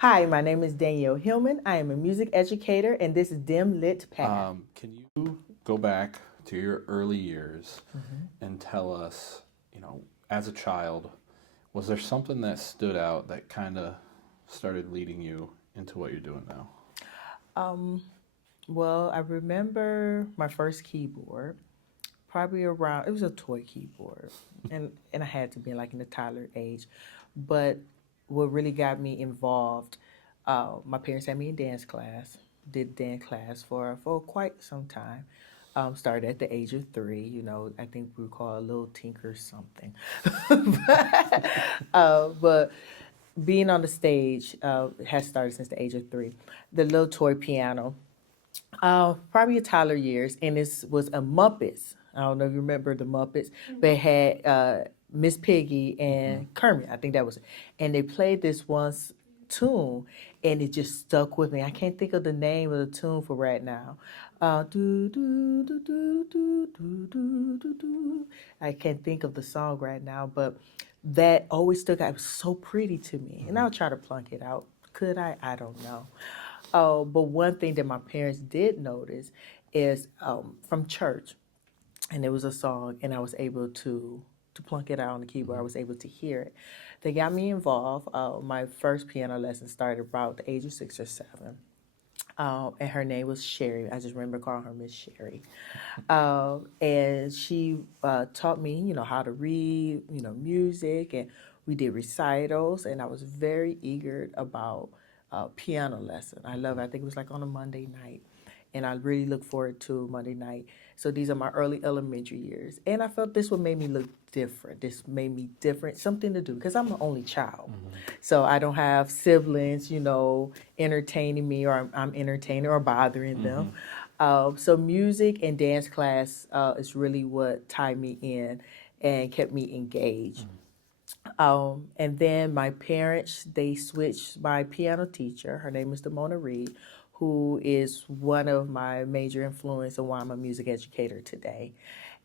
Hi, my name is Danyelle Hillman. I am a music educator, and this is Dim Lit Path. Can you go back to your early years Mhm. and tell us, as a child, was there something that stood out that kind of started leading you into what you're doing now? Um, well, I remember my first keyboard, probably around, it was a toy keyboard, and I had to be like in the toddler age. But what really got me involved, my parents had me in dance class, did dance class for quite some time. Started at the age of 3, I think we were called a little tinker something. but being on the stage has started since the age of 3. The little toy piano, probably a toddler years, and this was a Muppets. I don't know if you remember the Muppets, but it had Miss Piggy Mm-hmm. and Kermit. I think that was it. And they played this tune, and it just stuck with me. I can't think of the name of the tune for right now. Do do do do do do do do do. I can't think of the song right now, but that always stuck out. It was so pretty to me, and Mm-hmm. I'll try to plunk it out. Could I? I don't know. Oh, but one thing that my parents did notice is from church, and there was a song, and I was able to plunk it out on the keyboard. I Mm-hmm. was able to hear it. They got me involved. My first piano lesson started about the age of 6 or 7. And her name was Sherry. I just remember calling her Miss Sherry. And she taught me, how to read, music, and we did recitals. And I was very eager about piano lesson. I love it. I think it was like on a Monday night, and I really look forward to Monday night. So these are my early elementary years, and I felt this would make me look different. This made me different, something to do because I'm the only child, so I don't have siblings, entertaining me, or I'm entertaining or bothering Mm-hmm. them. So music and dance class is really what tied me in and kept me engaged. And then my parents, they switched my piano teacher. Her name is Damona Reed, who is one of my major influence and why I'm a music educator today.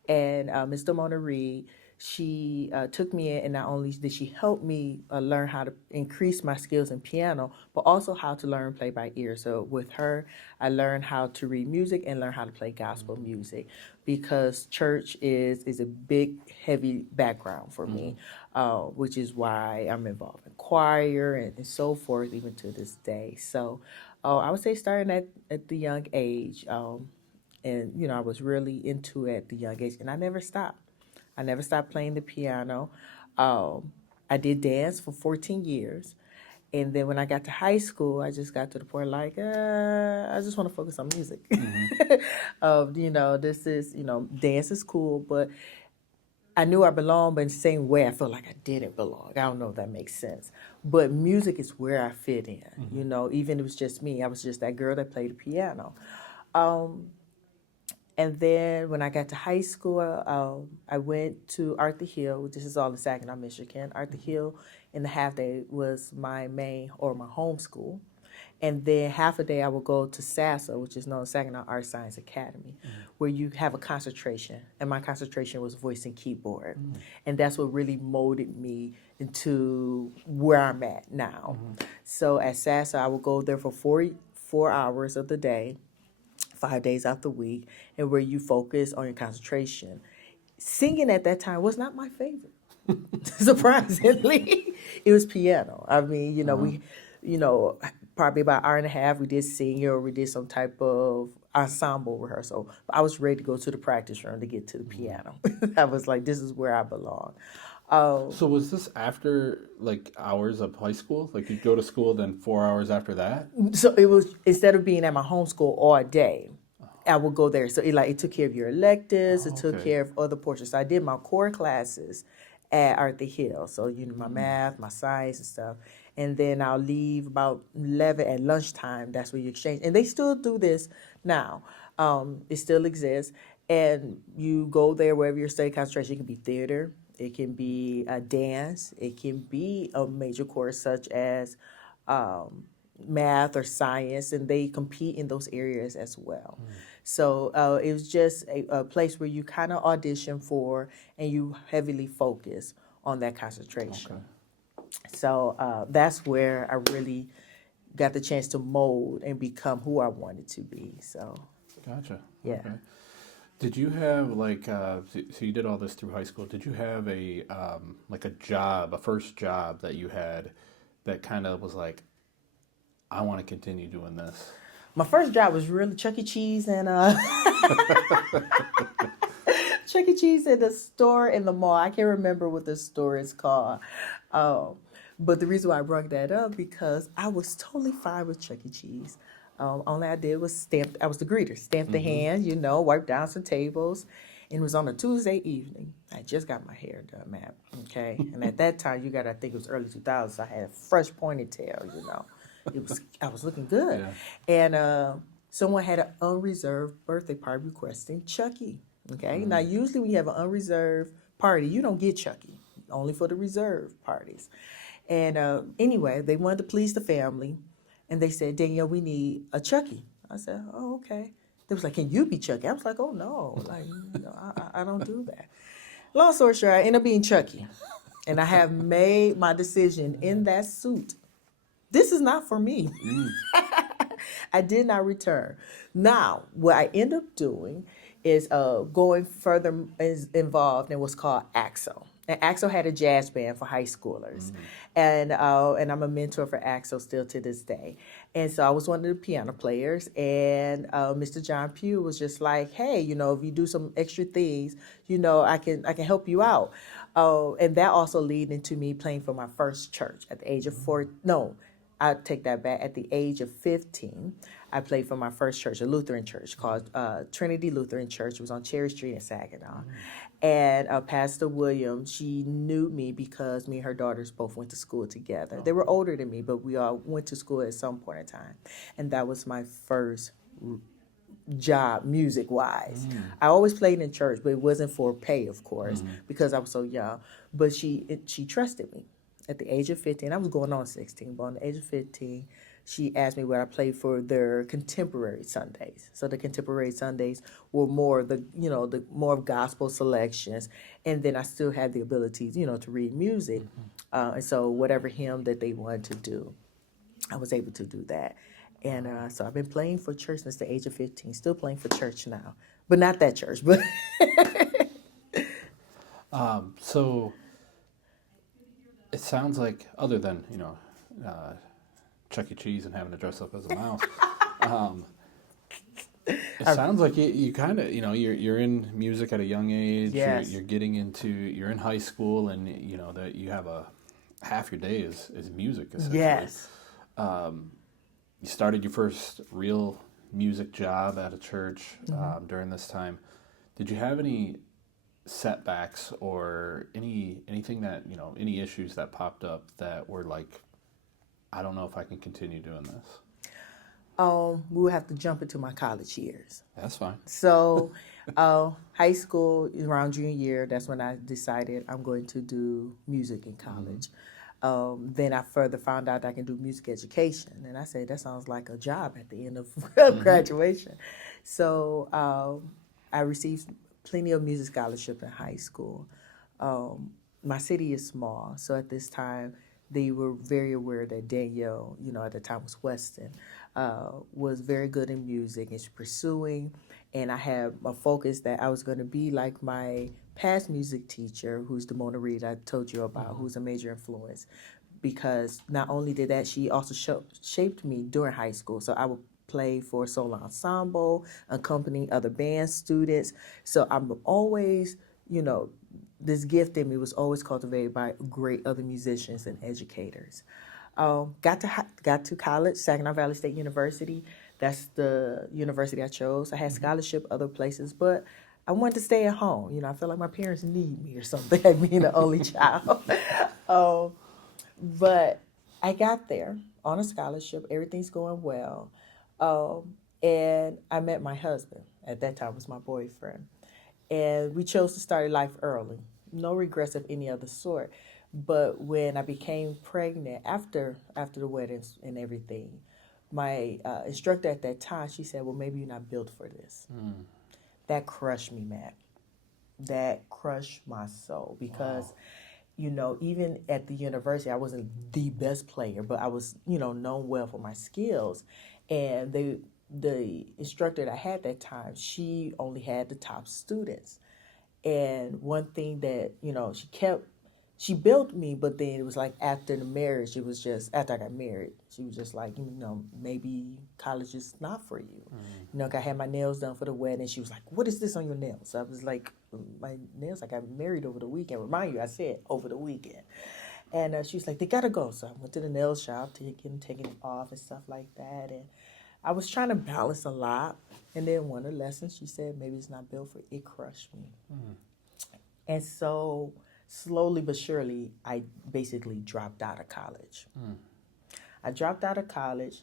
And Ms. Damona Reed, she took me in, and not only did she help me learn how to increase my skills in piano, but also how to learn play by ear. So with her, I learned how to read music and learn how to play gospel music, because church is a big, heavy background for Mm-hmm. me, which is why I'm involved in choir and so forth, even to this day. So I would say starting at the young age. And I was really into it at the young age, and I never stopped. I never stopped playing the piano. I did dance for 14 years, and then when I got to high school, I just got to the point like, I just want to focus on music. Mm-hmm. This is, dance is cool, but I knew I belonged, but in the same way, I felt like I didn't belong. I don't know if that makes sense. But music is where I fit in. Mm-hmm. Even if it was just me, I was just that girl that played the piano. Um, and then when I got to high school, I went to Arthur Hill. This is all in Saginaw, Michigan. Arthur Hill in the half day was my main or my home school. And then half a day I would go to SASA, which is known as Saginaw Art Science Academy, where you have a concentration. And my concentration was voice and keyboard. Mm-hmm. And that's what really molded me into where I'm at now. Mm-hmm. So at SASA, I would go there for 4 hours of the day, 5 days out the week, and where you focus on your concentration. Singing at that time was not my favorite. Surprisingly, it was piano. I mean, Uh-huh. you know, probably about an hour and a half, we did singing or we did some type of ensemble rehearsal. But I was ready to go to the practice room to get to the piano. I was like, this is where I belong. Um, So was this after like hours of high school? Like you'd go to school, then 4 hours after that? so it was, instead of being at my home school all day, I would go there. So it took care of your electives, it Oh, took okay. care of other portions. So I did my core classes at Arthur Hill. So my math, my science and stuff. And then I'll leave about 11 at lunchtime. That's where you exchange. And they still do this now. It still exists. And you go there wherever your study concentration. It can be theater, it can be a dance, it can be a major course such as um, math or science, and they compete in those areas as well. So it was just a place where you kind of audition for, and you heavily focus on that Okay. concentration. So that's where I really got the chance to mold and become who I wanted to be. So, Gotcha. yeah. Okay. Did you have so you did all this through high school? Did you have like a job, a first job that you had that kind of was like, I want to continue doing this? My first job was really Chuck E. Cheese and Chuck E. Cheese in the store in the mall. I can't remember what the store is called. Um, but the reason why I brought that up because I was totally fine with Chuck E. Cheese. Only I did was stamp. I was the greeter, stamp the hand, wipe down some tables. And it was on a Tuesday evening. I just got my hair done, Matt. Okay, and at that time, I think it was early 2000s. I had a fresh ponytail. I was looking good, Yeah. and someone had an unreserved birthday party requesting Chucky. Okay, now usually when you have an unreserved party, you don't get Chucky, only for the reserved parties. And anyway, they wanted to please the family, and they said, Danielle, we need a Chucky. I said, oh, okay. They was like, can you be Chucky? I was like, oh no, I don't do that. Long story short, I ended up being Chucky, and I have made my decision in that suit. This is not for me. I did not return. Now, what I end up doing is going further involved in what's called AXO. And AXO had a jazz band for high schoolers. And I'm a mentor for AXO still to this day. And so I was one of the piano players. And Mr. John Pugh was just like, hey, if you do some extra things, I can help you out. And that also led into me playing for my first church at the age of 4. No, I take that back. At the age of 15, I played for my first church, a Lutheran church called Trinity Lutheran Church. It was on Cherry Street in Saginaw. And Pastor Williams, she knew me because me and her daughters both went to school together. They were older than me, but we all went to school at some point in time. And that was my first job, music-wise. I always played in church, but it wasn't for pay, of course, because I was so young. But she trusted me. At the age of 15, I was going on 16, but on the age of 15, she asked me where I played for their contemporary Sundays. So the contemporary Sundays were more the more of gospel selections, and then I still had the ability, to read music, and so whatever hymn that they wanted to do, I was able to do that. And so I've been playing for church since the age of 15. Still playing for church now, but not that church, but. So it sounds like, other than Chuck E. Cheese and having to dress up as a mouse, it sounds like you kind of you're in music at a young age. Yes. You're in high school, and that you have half your day is music essentially. Yes. You started your first real music job at a church during this time. Did you have any setbacks or anything that any issues that popped up that were like, I don't know if I can continue doing this? We would have to jump into my college years. That's fine. So high school, around junior year, that's when I decided I'm going to do music in college. Then I further found out I can do music education, and I said that sounds like a job at the end of graduation. So I received plenty of music scholarship in high school. My city is small, so at this time they were very aware that Danielle, at the time was Weston, was very good in music and she's pursuing. And I had a focus that I was going to be like my past music teacher, who's Damona Reed, I told you about, who's a major influence. Because not only did that, she also shaped me during high school. So I would play for solo ensemble, accompanying other band students. So I'm always, this gift in me was always cultivated by great other musicians and educators. Got to college, Saginaw Valley State University. That's the university I chose. I had scholarship other places, but I wanted to stay at home. I feel like my parents need me or something, like being the only child. But I got there on a scholarship. Everything's going well. And I met my husband. At that time, was my boyfriend. And we chose to start life early. No regrets of any other sort. But when I became pregnant, after the weddings and everything, my instructor at that time, she said, well, maybe you're not built for this. That crushed me, Matt. That crushed my soul because even at the university, I wasn't the best player, but I was, known well for my skills. And the instructor that I had that time, she only had the top students. And one thing that, she built me, but then it was like after the marriage, it was just after I got married, she was just like, maybe college is not for you. I had my nails done for the wedding. She was like, what is this on your nails? I was like, my nails, I got married over the weekend. Remind you, I said over the weekend. And she was like, they gotta go. So I went to the nail shop, taking it off and stuff like that. And I was trying to balance a lot. And then one of the lessons, she said, maybe it's not built for it, crushed me. And so slowly but surely, I basically dropped out of college. I dropped out of college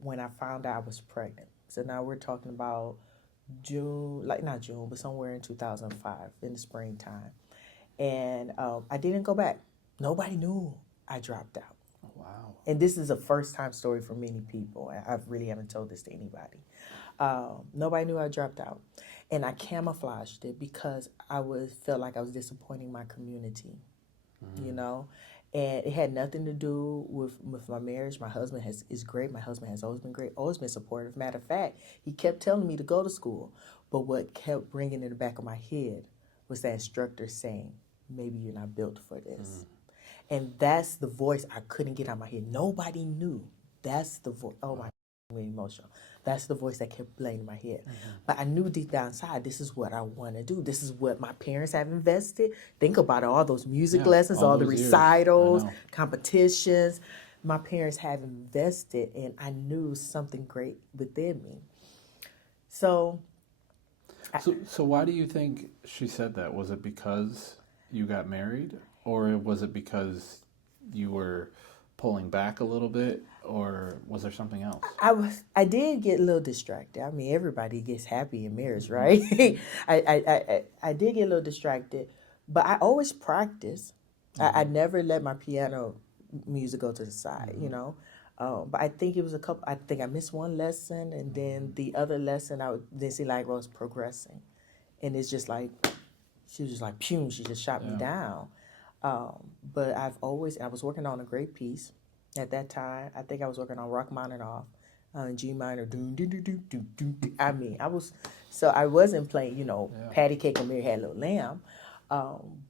when I found out I was pregnant. So now we're talking about June, like not June, but somewhere in 2005 in the springtime. And I didn't go back. Nobody knew I dropped out. Wow. And this is a first time story for many people. I really haven't told this to anybody. Nobody knew I dropped out. And I camouflaged it because felt like I was disappointing my community, And it had nothing to do with my marriage. My husband is great. My husband has always been great, always been supportive. Matter of fact, he kept telling me to go to school. But what kept ringing in the back of my head was that instructor saying, maybe you're not built for this. And that's the voice I couldn't get out of my head. Nobody knew. That's the voice. Oh, my, I'm really emotional. That's the voice that kept playing in my head. But I knew deep down inside, this is what I want to do. This is what my parents have invested. Think about it, all those music lessons, all the recitals, competitions. My parents have invested, and I knew something great within me. So why do you think she said that? Was it because you got married? Or was it because you were pulling back a little bit, or was there something else? I did get a little distracted. I mean, everybody gets happy in marriage, right? I did get a little distracted, but I always practiced. I never let my piano music go to the side, But I think it was I think I missed one lesson, and then the other lesson I didn't see like I was progressing, and it's just like she was just like pew, she just shot me down. But I was working on a great piece at that time. I think I was working on Rachmaninoff in G minor. I mean, I wasn't playing, Patty Cake and Mary Had a Little Lamb.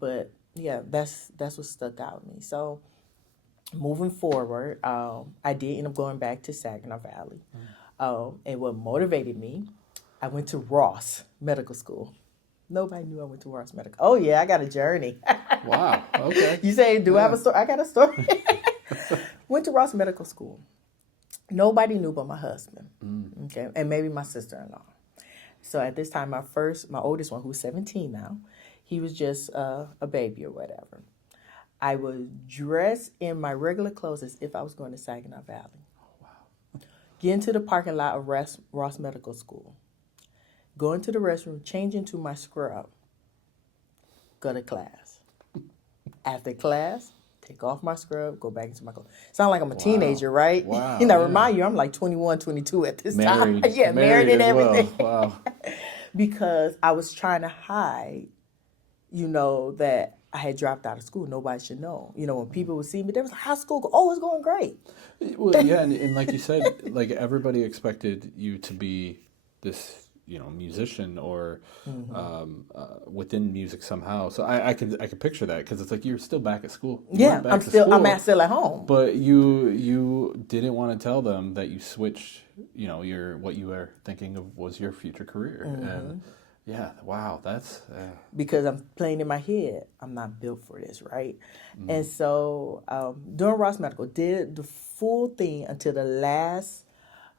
But yeah, that's what stuck out to me. So moving forward, I did end up going back to Saginaw Valley. And what motivated me, I went to Ross Medical School. Nobody knew I went to Ross Medical. Oh, yeah, I got a journey. Wow, okay. You say, do I have a story? I got a story. Went to Ross Medical School. Nobody knew but my husband, okay, and maybe my sister-in-law. So at this time, my oldest one, who's 17 now, he was just a baby or whatever. I was dressed in my regular clothes as if I was going to Saginaw Valley. Oh, wow. Get into the parking lot of Ross Medical School. Go into the restroom, change into my scrub, go to class. After class, take off my scrub, go back into my clothes. Sound like I'm a teenager, right? Wow. Remind you, I'm like 21, 22 at this time. Yeah, married and everything. Well. Wow. Because I was trying to hide, that I had dropped out of school. Nobody should know. When people would see me, they was like, how's school go? Oh, it's going great. Well, yeah, and like you said, like everybody expected you to be this musician or within music somehow. So I can picture that because it's like you're still back at school. I'm still at home. But you didn't want to tell them that you switched. What you were thinking of was your future career. And yeah, wow, that's because I'm playing in my head. I'm not built for this, right? And so during Ross Medical, did the full thing until the last.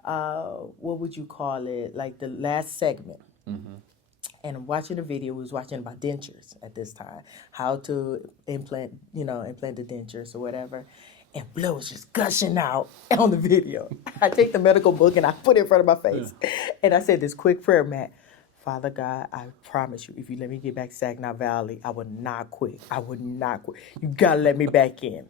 What would you call it? Like the last segment. And watching the video, we was watching about dentures at this time, how to implant the dentures or whatever. And blood was just gushing out on the video. I take the medical book and I put it in front of my face. And I said this quick prayer, Matt. Father God, I promise you, if you let me get back to Saginaw Valley, I would not quit. I would not quit. You got to let me back in.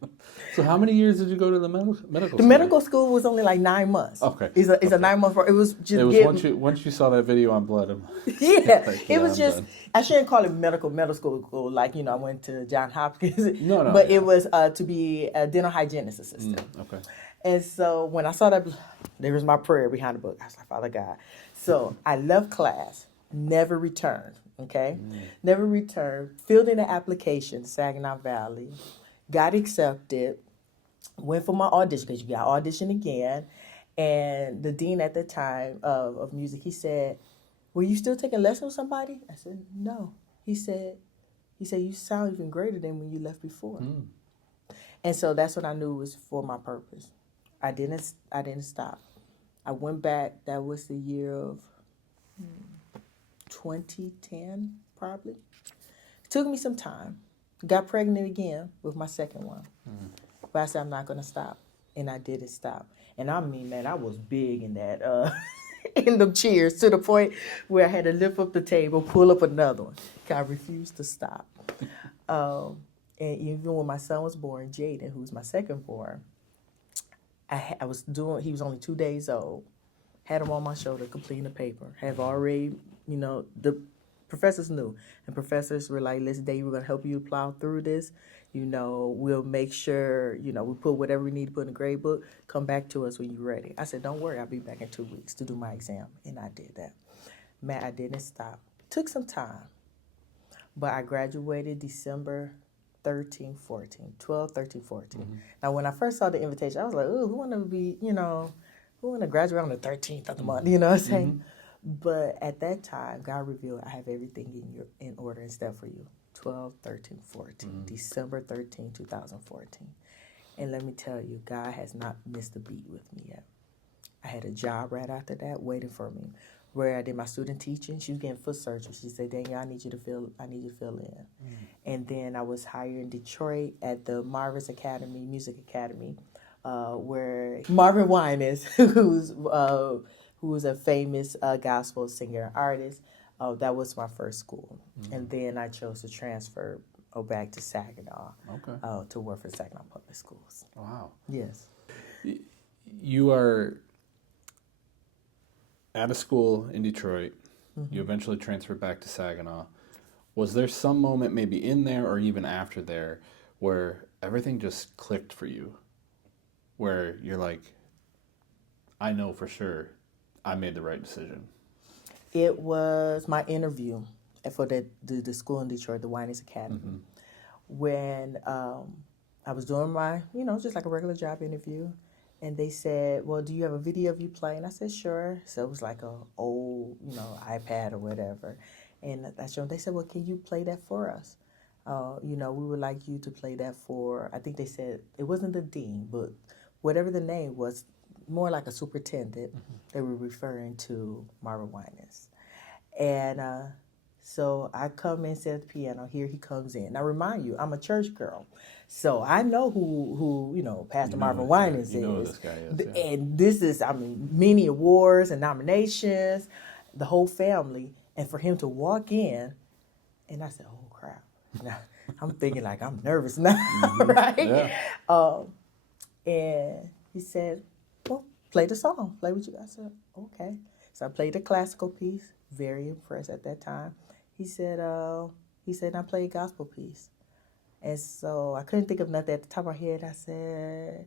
So how many years did you go to the medical The school? medical school was only like 9 months. Okay. It's a 9 month. It was just It was getting, once you saw that video on blood. yeah. Like, It was I'm just done. I shouldn't call it medical school. Like I went to Johns Hopkins, No, but yeah. it was to be a dental hygienist assistant. Okay. And so when I saw that, there was my prayer behind the book. I was like, Father God. So I left class, never returned. Okay, never returned. Filled in the application, Saginaw Valley, got accepted. Went for my audition because you got audition again. And the dean at the time of music, he said, "Were you still taking lessons with somebody?" I said, "No." He said, "You sound even greater than when you left before." And so that's when I knew it was for my purpose. I didn't stop. I went back. That was the year of 2010, probably. It took me some time. Got pregnant again with my second one. But I said, I'm not going to stop. And I didn't stop. And I mean, man, I was big in that, in the cheers to the point where I had to lift up the table, pull up another one. 'Cause I refused to stop. And even when my son was born, Jaden, who's my second born, he was only 2 days old. Had him on my shoulder, completing the paper. Have already, the professors knew. And professors were like, listen, Dave, we're going to help you plow through this. We'll make sure, we put whatever we need to put in the grade book. Come back to us when you're ready. I said, don't worry, I'll be back in 2 weeks to do my exam. And I did that. Man, I didn't stop. Took some time. But I graduated December 13, 14, 12, 13, 14. Now, when I first saw the invitation, I was like, ooh, who want to be, who want to graduate on the 13th of the month? You know what I'm saying? But at that time, God revealed, I have everything in order and step for you. 12, 13, 14, December 13, 2014. And let me tell you, God has not missed a beat with me yet. I had a job right after that waiting for me, where I did my student teaching. She was getting foot surgery. She said, Danielle, I need you to fill in. And then I was hired in Detroit at the Marvin's Academy, Music Academy, where Marvin Wine is, who's a famous gospel singer and artist. That was my first school. And then I chose to transfer back to Saginaw to work for Saginaw Public Schools. Wow. Yes. You are at a school in Detroit. You eventually transferred back to Saginaw. Was there some moment, maybe in there or even after there, where everything just clicked for you? Where you're like, I know for sure I made the right decision. It was my interview for the school in Detroit, the Winans Academy. When I was doing my, just like a regular job interview. And they said, well, do you have a video of you playing? I said, sure. So it was like an old, iPad or whatever. And I showed them. They said, well, can you play that for us? We would like you to play that for, I think they said, it wasn't the dean, but whatever the name was, more like a superintendent. They were referring to Marvin Winans. And so I come in, sit at the piano. Here he comes in. Now, remind you, I'm a church girl. So I know who Pastor Marvin Winans is. You know who this guy is. Yeah. And this is, many awards and nominations, the whole family. And for him to walk in, and I said, oh, crap. Now, I'm thinking like I'm nervous now, right? Yeah. And he said, well, play the song. Play what you got. I said, okay. So I played a classical piece. Very impressed at that time. He said, I played gospel piece. And so I couldn't think of nothing at the top of my head. I said,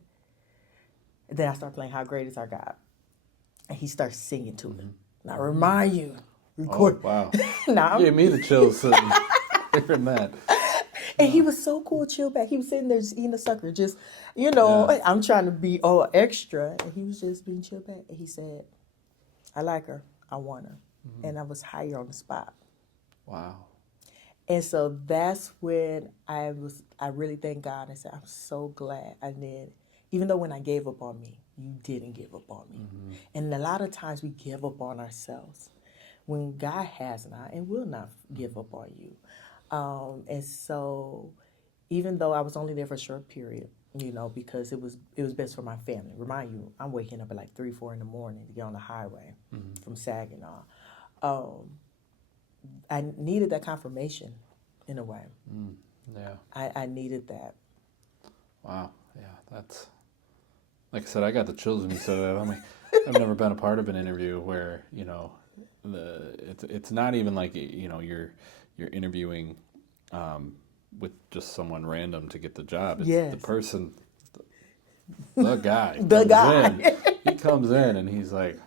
and then I started playing How Great Is Our God. And he starts singing to it. Now, remind you, record. Oh, wow. Now, Gave me the chills hearing that. And he was so cool, chill back. He was sitting there just eating the sucker, just, I'm trying to be all extra. And he was just being chill back. And he said, I like her. I want her. And I was hired on the spot. Wow. And so that's when I really thank God and said, I'm so glad I did. Even though when I gave up on me, you didn't give up on me. And a lot of times we give up on ourselves when God has not and will not give up on you. And so even though I was only there for a short period, because it was best for my family. Remind you, I'm waking up at like 3, 4 in the morning to get on the highway from Saginaw. I needed that confirmation in a way. Yeah. I needed that. Wow. Yeah. That's, like I said, I got the chills when you said that. I'm like, I've never been a part of an interview where, it's not even like, you're interviewing with just someone random to get the job. It's the Yes. person, the guy The comes guy. in. He comes in and he's like,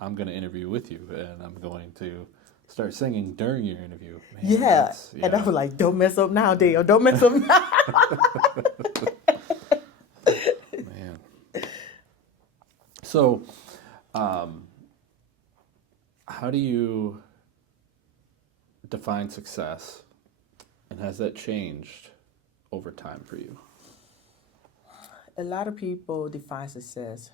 I'm going to interview with you and I'm going to start singing during your interview. Man, Yeah. And I was like, don't mess up now, Dale. Don't mess up now. Man. So, how do you define success, and has that changed over time for you? A lot of people define success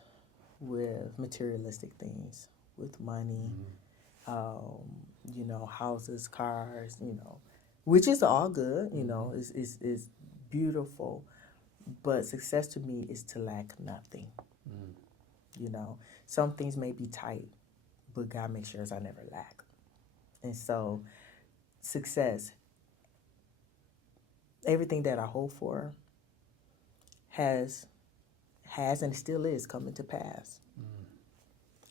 with materialistic things, with money, houses, cars, which is all good, is beautiful. But success to me is to lack nothing. Some things may be tight, but God makes sure I never lack. And so success, everything that I hope for has and still is coming to pass.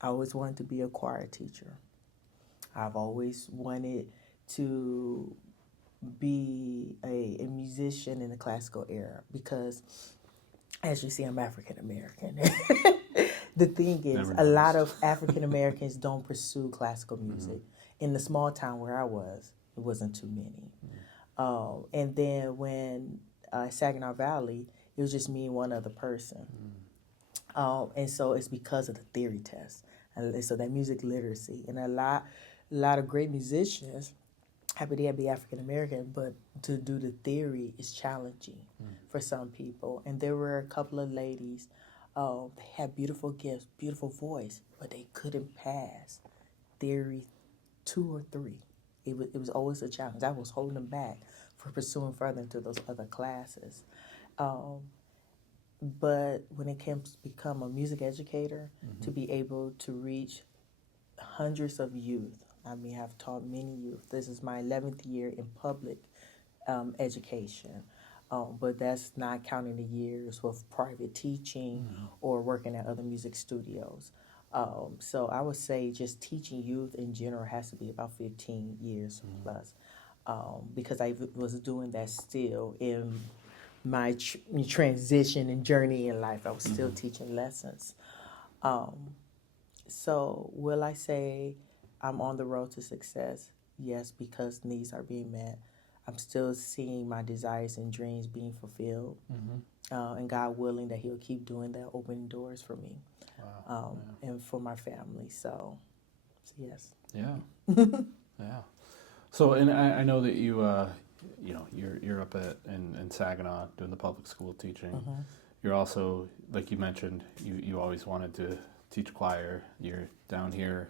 I always wanted to be a choir teacher. I've always wanted to be a musician in the classical era because, as you see, I'm African American. The thing is, a lot of African Americans don't pursue classical music. In the small town where I was, it wasn't too many. And then when Saginaw Valley, it was just me and one other person. And so it's because of the theory test. And so that music literacy. And a lot of great musicians, happy to be African American, but to do the theory is challenging for some people. And there were a couple of ladies, they had beautiful gifts, beautiful voice, but they couldn't pass theory 2 or 3. It was always a challenge. I was holding them back for pursuing further into those other classes. But when it comes to become a music educator, to be able to reach hundreds of youth, I've taught many youth. This is my 11th year in public education, but that's not counting the years with private teaching or working at other music studios. So I would say just teaching youth in general has to be about 15 years plus, because I was doing that still in my transition and journey in life. I was still teaching lessons. So will I say I'm on the road to success? Yes, because needs are being met. I'm still seeing my desires and dreams being fulfilled. And God willing that He'll keep doing that, opening doors for me. Wow. And for my family. So yes. Yeah. Yeah. So, and I know that you're up in Saginaw doing the public school teaching. You're also, like you mentioned, you always wanted to teach choir. You're down here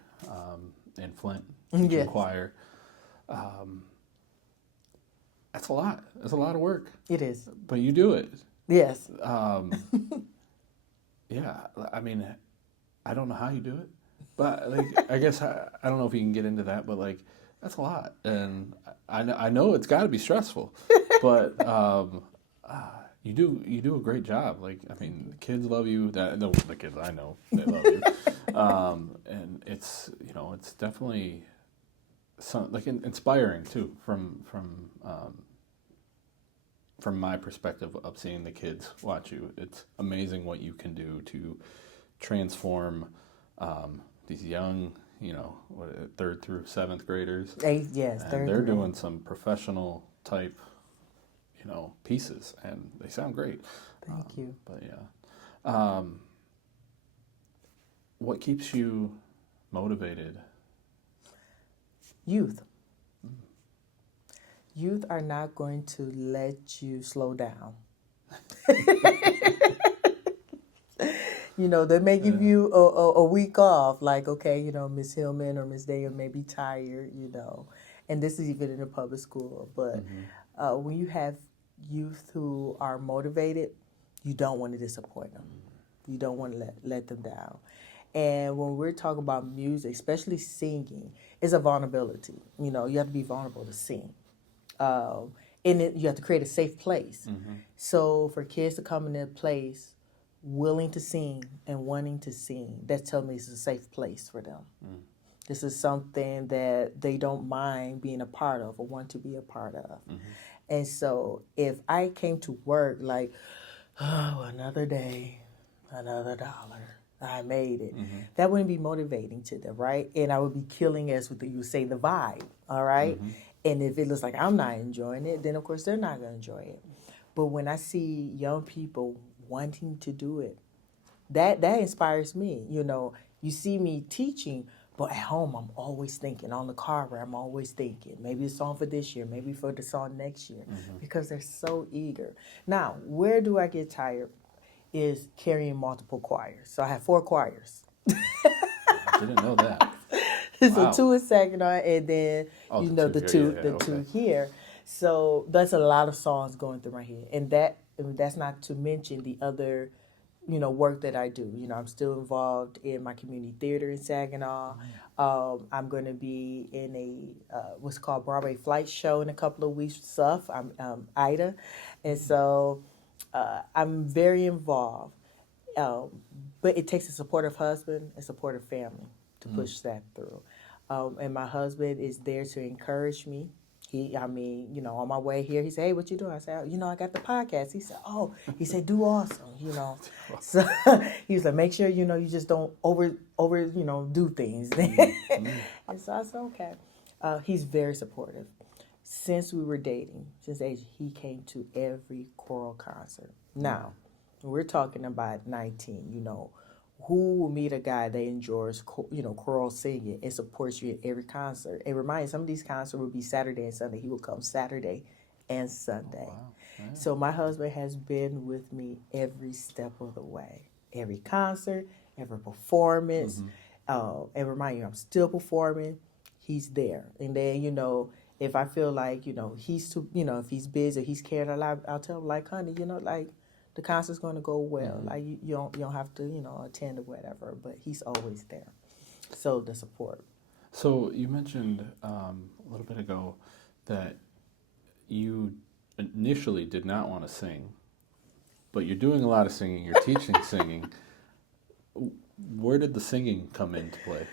in Flint teaching choir. That's a lot. It's a lot of work. It is. But you do it. Yes. Yeah. I don't know how you do it, but I guess I don't know if you can get into that, but that's a lot, and I know it's got to be stressful, but you do a great job. The kids love you. The kids I know, they love you, and it's definitely inspiring too from my perspective of seeing the kids watch you. It's amazing what you can do to transform these young, 3rd through 7th graders. 8th, yes. And they're doing some professional type, pieces, and they sound great. Thank you. But yeah, what keeps you motivated? Youth. Youth are not going to let you slow down. They may give you a week off, okay, Miss Hillman or Miss Danielle may be tired, and this is even in a public school. But when you have youth who are motivated, you don't want to disappoint them. You don't want to let them down. And when we're talking about music, especially singing, it's a vulnerability. You know, you have to be vulnerable to sing. Um, you have to create a safe place. So for kids to come in a place willing to sing and wanting to sing, that tells me it's a safe place for them. This is something that they don't mind being a part of or want to be a part of. And so if I came to work like, oh, another day, another dollar, I made it, that wouldn't be motivating to them, right? And I would be killing, as what you would say, the vibe, all right? And if it looks like I'm not enjoying it, then of course they're not going to enjoy it. But when I see young people wanting to do it, that inspires me. You know, you see me teaching, but at home I'm always thinking. On the car ride, I'm always thinking. Maybe a song for this year, maybe for the song next year, because they're so eager. Now, where do I get tired? Is carrying multiple choirs. So I have 4 choirs. I didn't know that. So Wow. 2 in Saginaw, and then Oh, you know the the two two here. Yeah, two okay. here. So that's a lot of songs going through my head, and that's not to mention the other, you know, work that I do. You know, I'm still involved in my community theater in Saginaw. I'm going to be in a what's called Broadway Flight show in a couple of weeks. Stuff. I'm Ida, and so I'm very involved. Um, but it takes a supportive husband and supportive family to push that through. And my husband is there to encourage me. I mean, you know, on my way here, he said, "Hey, what you doing?" I said, "You know, I got the podcast." He said, "Oh," he said, "Do awesome," you know. So he was like, "Make sure, you know, you just don't over, you know, do things." And so I said, "Okay." He's very supportive. Since we were dating, since age, he came to every choral concert. Now, we're talking about 19, you know. Who will meet a guy that enjoys, you know, choral singing and supports you at every concert? And remind you, some of these concerts will be Saturday and Sunday. He will come Saturday and Sunday. Wow. Yeah. So my husband has been with me every step of the way. Every concert, every performance. And remind you, I'm still performing. He's there. And then, you know, if I feel like, you know, he's too, you know, if he's busy or he's carrying a lot, I'll tell him, like, honey, you know, like, the concert's going to go well. Like, you don't have to, you know, attend or whatever. But he's always there. So the support. So you mentioned a little bit ago that you initially did not want to sing, but you're doing a lot of singing. You're teaching singing. Where did the singing come into play?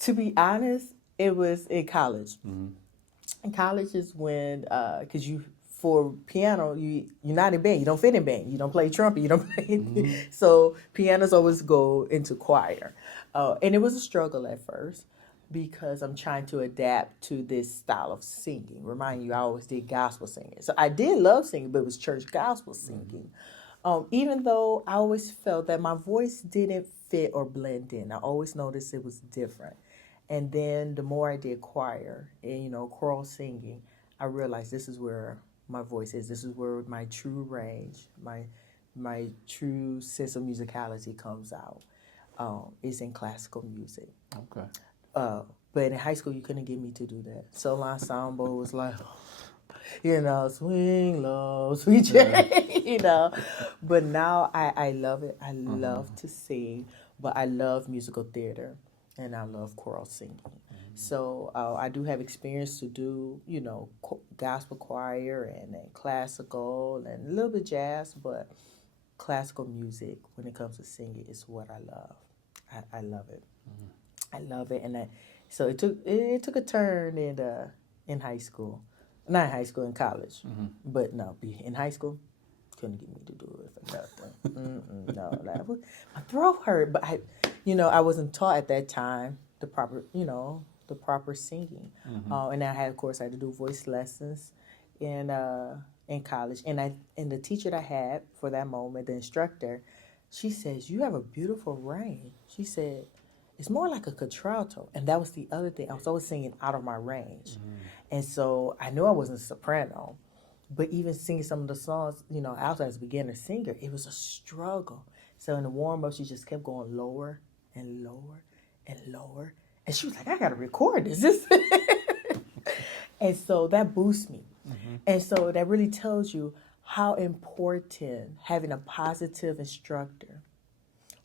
To be honest, it was in college. In college is when, because for piano, you're not in band. You don't fit in band. You don't play trumpet. You don't play. So pianos always go into choir. And it was a struggle at first because I'm trying to adapt to this style of singing. Remind you, I always did gospel singing. So I did love singing, but it was church gospel singing. Even though I always felt that my voice didn't fit or blend in, I always noticed it was different. And then the more I did choir and, you know, choral singing, I realized this is where my voice is. This is where my true range, my true sense of musicality comes out. Is in classical music. Okay. But in high school, you couldn't get me to do that. Solo ensemble was like, you know, swing low, sweet Jane, you know. But now I love it. I love to sing, but I love musical theater and I love choral singing. So I do have experience to do, you know, gospel choir and classical and a little bit jazz, but classical music when it comes to singing is what I love. I love it. I love it, and so it took a turn in high school, not in high school, in college, but no, in high school, couldn't get me to do it for nothing. No, my throat hurt, but I wasn't taught at that time the proper singing, and of course I had to do voice lessons in college, and the teacher that I had for that moment, the instructor, she says, "You have a beautiful range." She said, "It's more like a contralto." And that was the other thing. I was always singing out of my range. And so I knew I wasn't a soprano. But even singing some of the songs, you know, outside as a beginner singer, it was a struggle. So in the warm-up, she just kept going lower and lower and lower. And she was like, "I got to record this." And so that boosts me. And so that really tells you how important having a positive instructor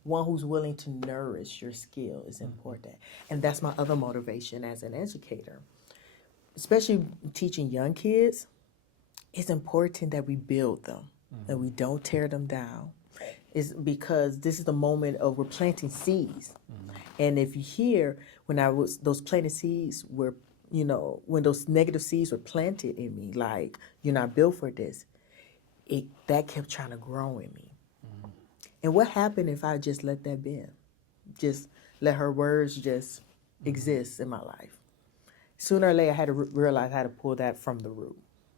one who's willing to nourish your skill is important. And that's my other motivation as an educator, especially teaching young kids. It's important that we build them, that we don't tear them down. It's because this is the moment of we're planting seeds. And if you hear when those planted seeds were, when those negative seeds were planted in me, like you're not built for this, that kept trying to grow in me. And what happened if I just let that be? Just let her words just exist in my life. Sooner or later, I had to realize how to pull that from the root.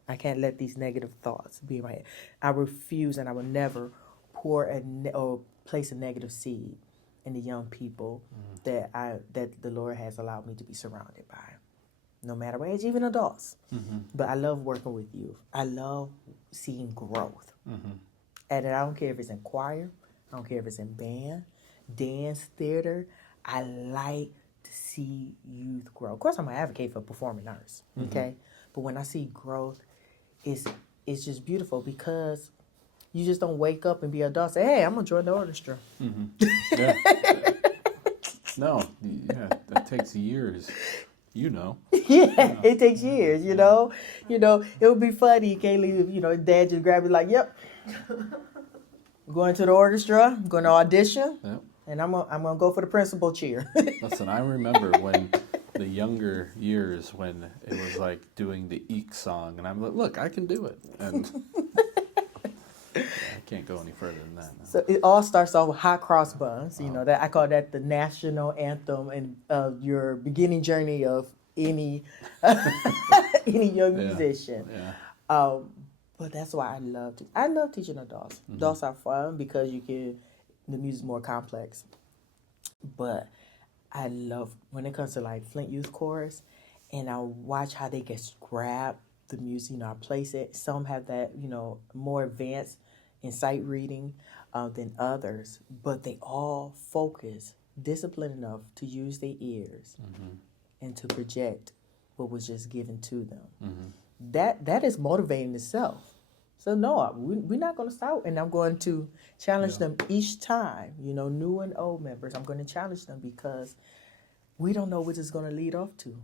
I can't let these negative thoughts be in my head. I refuse, and I will never pour or place a negative seed in the young people that the Lord has allowed me to be surrounded by, no matter what age, even adults. But I love working with youth. I love seeing growth, and I don't care if it's in choir, I don't care if it's in band, dance, theater. I like to see youth grow. Of course, I'm an advocate for performing arts, okay? But when I see growth, it's just beautiful because you just don't wake up and be adult and say, hey, I'm going to join the orchestra. Yeah. No, yeah, that takes years. Yeah, it takes years, you know. It would be funny. You can't leave, dad just grab you like, yep. Going to the orchestra, going to audition, and I'm gonna go for the principal chair. Listen, I remember when the younger years when it was like doing the Eek song, and I'm like, look, I can do it, and I can't go any further than that. No. So it all starts off with Hot Cross Buns. That I call that the national anthem and your beginning journey of any any young musician. Yeah. But that's why I love teaching adults. Adults are fun because the music's more complex. But I love when it comes to like Flint Youth Chorus, and I watch how they get grabbed the music. I place it. Some have that, more advanced in sight reading than others, but they all focus, disciplined enough to use their ears and to project what was just given to them. That is motivating itself. So no, we're not going to stop, and I'm going to challenge them each time. New and old members, I'm going to challenge them because we don't know what it's going to lead off to.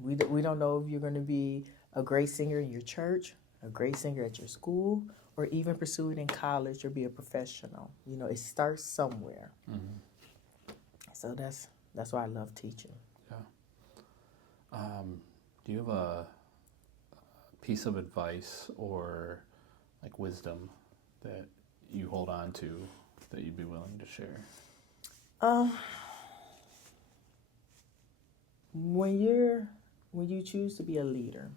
We don't know if you're going to be a great singer in your church, a great singer at your school, or even pursue it in college or be a professional. It starts somewhere. So that's why I love teaching. Yeah. Do you have a piece of advice or like wisdom that you hold on to that you'd be willing to share? When you choose to be a leader,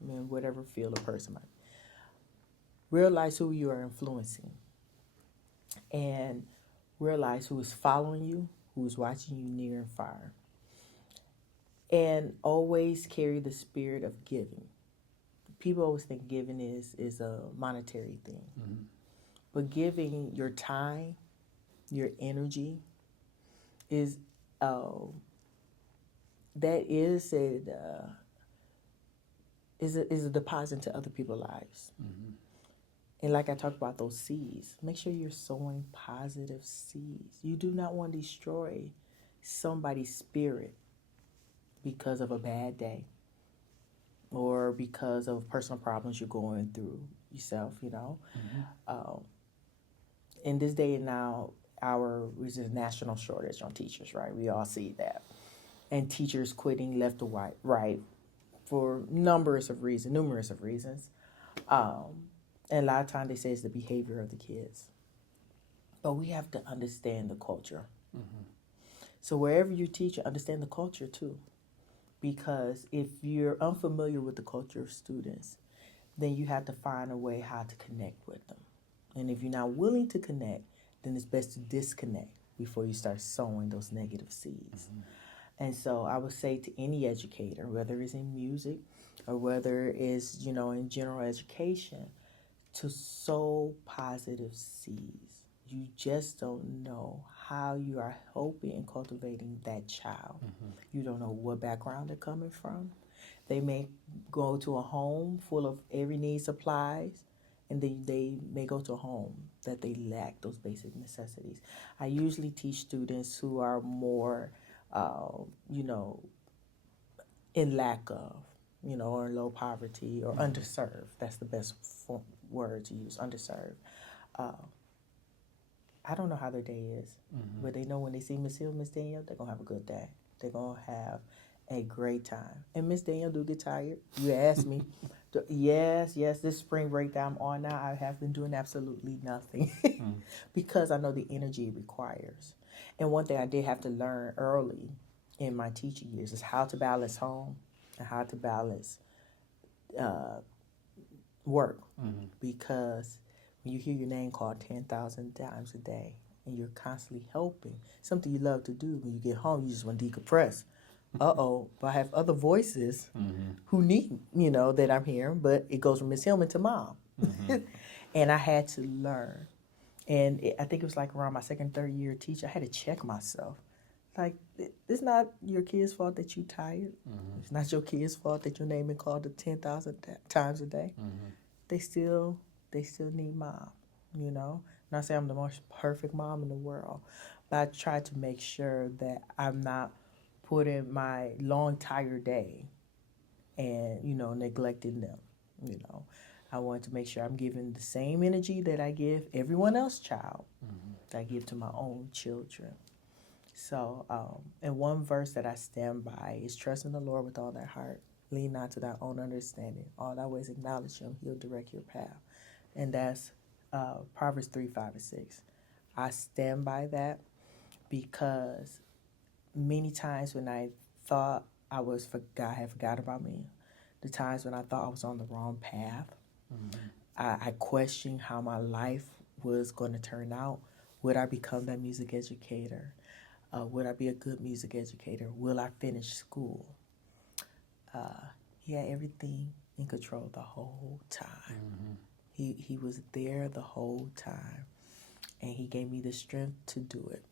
in whatever field or person might, realize who you are influencing and realize who is following you, who is watching you near and far. And always carry the spirit of giving. People always think giving is a monetary thing. But giving your time, your energy, is a deposit to other people's lives. And like I talked about those seeds, make sure you're sowing positive seeds. You do not want to destroy somebody's spirit because of a bad day or because of personal problems you're going through yourself, In this day and now, there's a national shortage on teachers, right? We all see that. And teachers quitting left or right for numerous of reasons. And a lot of times they say it's the behavior of the kids. But we have to understand the culture. So wherever you teach, understand the culture too. Because if you're unfamiliar with the culture of students, then you have to find a way how to connect with them. And if you're not willing to connect, then it's best to disconnect before you start sowing those negative seeds. And so I would say to any educator, whether it's in music or whether it's, in general education, to sow positive seeds. You just don't know how you are helping and cultivating that child. You don't know what background they're coming from. They may go to a home full of every need supplies, and they may go to a home that they lack those basic necessities. I usually teach students who are more, you know, in lack of, you know, or in low poverty or underserved. That's the best word to use, underserved. I don't know how their day is, but they know when they see Miss Hill, Miss Danielle, they're going to have a good day. They're going to have a great time. And Miss Danielle do get tired. You asked me. Yes, this spring break that I'm on now, I have been doing absolutely nothing because I know the energy it requires. And one thing I did have to learn early in my teaching years is how to balance home and how to balance work. Because when you hear your name called 10,000 times a day and you're constantly helping, something you love to do, when you get home, you just want to decompress. But I have other voices who need, you know, that I'm hearing, but it goes from Miss Hillman to Mom. And I had to learn. And I think it was like around my second, third year teacher, I had to check myself. Like, it's not your kid's fault that you're tired. It's not your kid's fault that your name is called 10,000 times a day. They still need Mom, you know. Not saying I'm the most perfect mom in the world, but I try to make sure that I'm not putting my long, tired day and, you know, neglecting them, you know. I want to make sure I'm giving the same energy that I give everyone else's child that I give to my own children. So, and one verse that I stand by is trust in the Lord with all thy heart. Lean not to thy own understanding. All thy ways acknowledge him. He'll direct your path. And that's Proverbs 3, 5, and 6. I stand by that because many times when I thought God had forgot about me, the times when I thought I was on the wrong path, I questioned how my life was going to turn out. Would I become that music educator? Would I be a good music educator? Will I finish school? He had everything in control the whole time. He was there the whole time, and he gave me the strength to do it.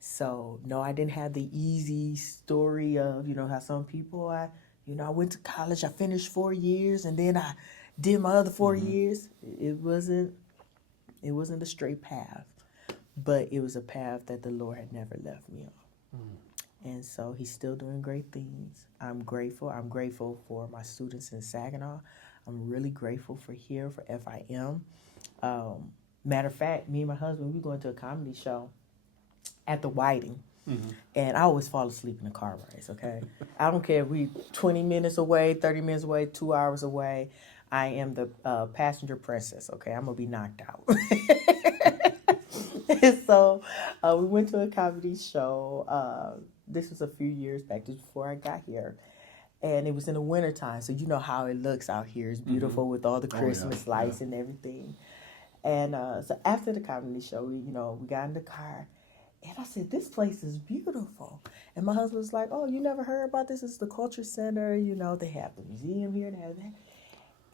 So, no, I didn't have the easy story of, you know, how some people, I went to college, I finished 4 years, and then I did my other 4 years. It wasn't a straight path, but it was a path that the Lord had never left me on. And so he's still doing great things. I'm grateful. I'm grateful for my students in Saginaw. I'm really grateful for here, for FIM. Matter of fact, me and my husband, we going to a comedy show at the Whiting. And I always fall asleep in the car rides, okay? I don't care if we 20 minutes away, 30 minutes away, 2 hours away. I am the passenger princess, okay? I'm going to be knocked out. So we went to a comedy show. This was a few years back, just before I got here. And it was in the wintertime, so you know how it looks out here. It's beautiful with all the Christmas lights and everything. And so after the comedy show, we got in the car. And I said, this place is beautiful. And my husband was like, oh, you never heard about this? It's the Culture Center. You know, they have the museum here, they have that.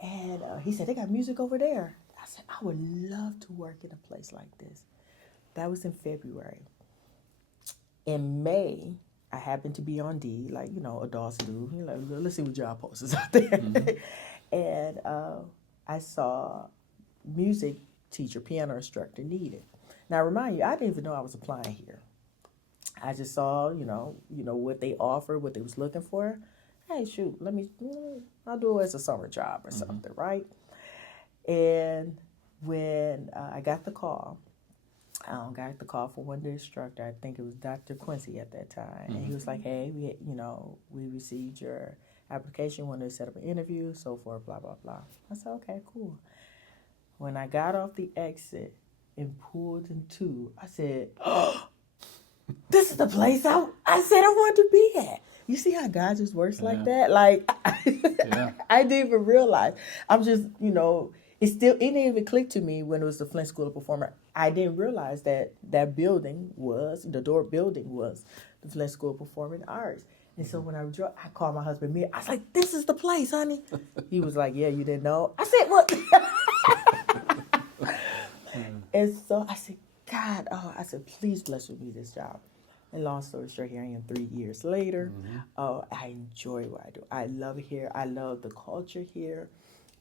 And he said, they got music over there. I said, I would love to work in a place like this. That was in February. In May, I happened to be on D, like, you know, adults do. You know, let's see what job posts is out there. And I saw music teacher, piano instructor needed. Now, I remind you, I didn't even know I was applying here. I just saw, you know what they offered, what they was looking for. Hey, shoot, I'll do it as a summer job or something, right? And when I got the call from one of the instructor. I think it was Dr. Quincy at that time. And he was like, hey, we received your application, wanted to set up an interview, so forth, blah, blah, blah. I said, okay, cool. When I got off the exit and pulled into, I said, oh, this is the place I said I wanted to be at. You see how God just works like that? Like, I didn't even realize. I'm just, it didn't even click to me when it was the Flint School of Performance. I didn't realize that building was, the door building was the Flint School of Performing Arts. And so when I called my husband, I was like, this is the place, honey. He was like, yeah, you didn't know? I said, what? And so I said, God, please bless me with this job. And long story short, here I am 3 years later. I enjoy what I do. I love it here. I love the culture here.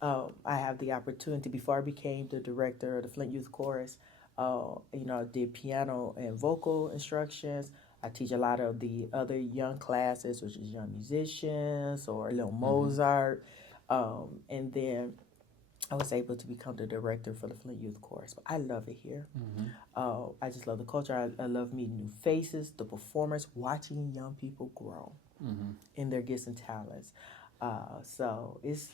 I have the opportunity, before I became the director of the Flint Youth Chorus, I did piano and vocal instructions. I teach a lot of the other young classes, which is young musicians or a little Mozart. And then I was able to become the director for the Flint Youth Chorus. I love it here. I just love the culture. I love meeting new faces, the performers, watching young people grow in their gifts and talents. So it's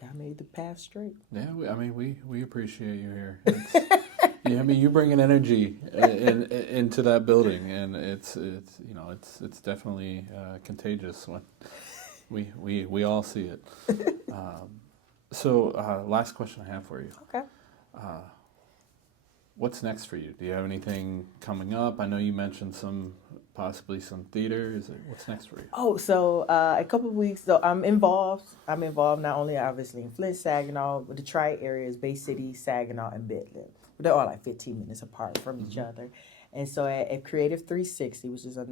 got me the path straight. Yeah, we appreciate you here. Yeah, you bring an energy into that building, and it's definitely contagious when we all see it. So last question I have for you. Okay. What's next for you? Do you have anything coming up? I know you mentioned possibly some theater. What's next for you? Oh, so a couple of weeks. So I'm involved. Not only obviously in Flint, Saginaw, but the tri-areas, Bay City, Saginaw, and Midland. They're all like 15 minutes apart from each other. And so at Creative 360, which is a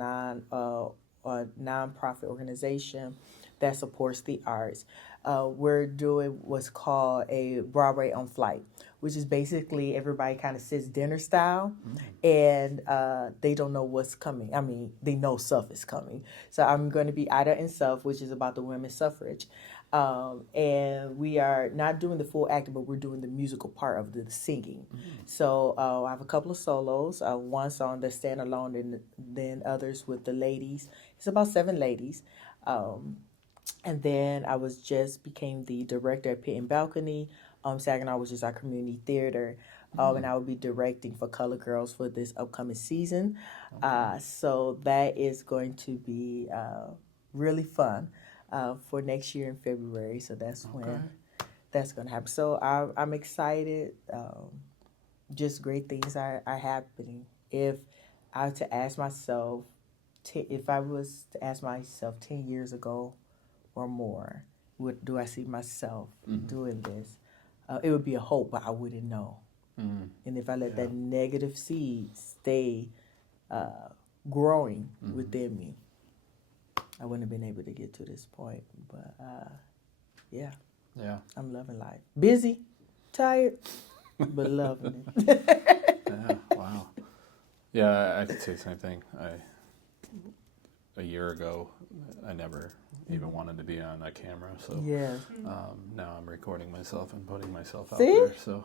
nonprofit organization that supports the arts, we're doing what's called a Broadway on Flight, which is basically everybody kind of sits dinner style, and they don't know what's coming. I mean, they know stuff is coming. So I'm going to be Ida and Self, which is about the women's suffrage. And we are not doing the full acting, but we're doing the musical part of the singing. So I have a couple of solos, one song that's standalone, and then others with the ladies. It's about 7 ladies. And then I became the director at Pit and Balcony, Saginaw, which is our community theater. And I will be directing for Color Girls for this upcoming season. So that is going to be really fun for next year in February. So that's when that's going to happen. So I'm excited. Just great things are happening. If I was to ask myself 10 years ago or more, what do I see myself doing this? It would be a hope, but I wouldn't know. And if I let that negative seed stay growing within me, I wouldn't have been able to get to this point. But yeah, I'm loving life. Busy, tired, but loving it. Yeah, wow. Yeah, I could say the same thing. A year ago, I never even wanted to be on a camera. So now I'm recording myself and putting myself out there. So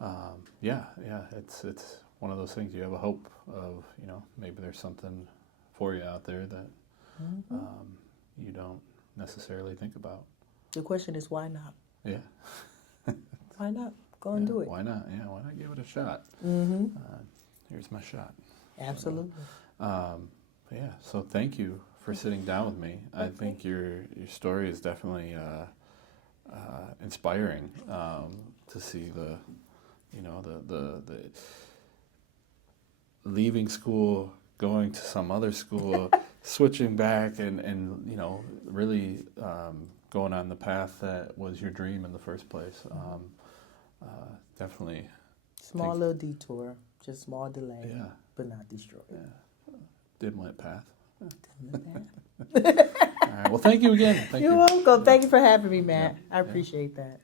it's one of those things. You have a hope of, maybe there's something for you out there that you don't necessarily think about. The question is, why not? Yeah. Why not? Go and do it. Why not? Yeah, why not give it a shot? Here's my shot. Absolutely. So thank you for sitting down with me. Okay. I think your story is definitely inspiring to see the leaving school, going to some other school, switching back, and really going on the path that was your dream in the first place. Definitely. Little detour, just small delay, but not destroyed. Yeah. Dim-lit path. All right. Well, thank you again. You're welcome. Thank you for having me, Matt. I appreciate that.